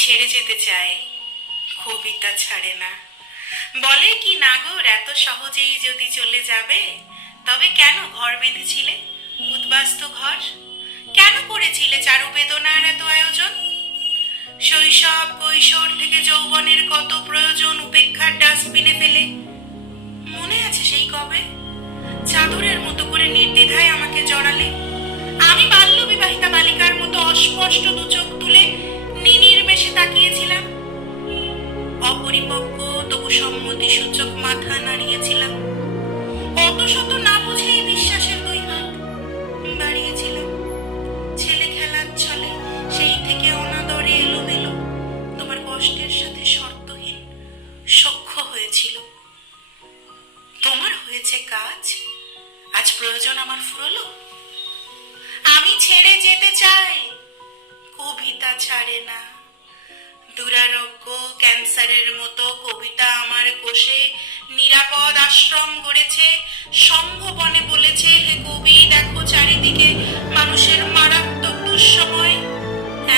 ছেড়ে যেতে চাই, কবিতা ছাড়ে না। বলে কি নাগর, এত সহজেই যদি চলে যাবে, তবে কেন ঘর বেঁধেছিলে, উদ্বাস্তু ঘর? কেন করেছিলে চারু বেদনার এত আয়োজন? শৈশব কৈশোর থেকে যৌবনের কত প্রয়োজন উপেক্ষার ডাস্টবিনে ফেলে। মনে আছে সেই কবে চাদরের মতো করে নির্দ্বিধায় আমাকে জড়ালে? আমি বাল্য বিবাহিতা বালিকার মতো অস্পষ্ট দু চোখ তুলে নির্নিমেষে তাকিয়েছিলাম। অপরিপক্ক তবু সম্মতি সূচক মাথা নাড়িয়েছিলাম। অত শত না বুঝেই বিশ্বাসের দুই হাত বাড়িয়েছিলাম। ছেলে খেলার ছলে সেই থেকে অনাদরে এলোমেলো তোমার কষ্টের সাথে শর্তহীন সখ্য হয়েছিল। তোমার হয়েছে কাজ, আজ প্রয়োজন আমার ফুরলো। আমি ছেড়ে যেতে চাই, কবিতা ছাড়ে না। দুরারোগ্য ক্যান্সারের মতো কবিতা আমার কোষে নিরাপদ আশ্রম গড়েছে। সংঘবনে বলেছে, হে কবি দেখো চারিদিকে মানুষের মারাত্মক দুঃসময়।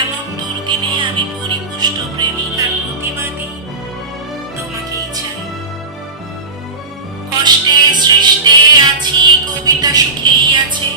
এমন দুর্দিনে আমি পরিপুষ্ট প্রেমিক আর প্রতিবাদী, তোমাকেই চাই। কষ্টে সৃষ্টে আছি, কবিতা সুখেই আছে।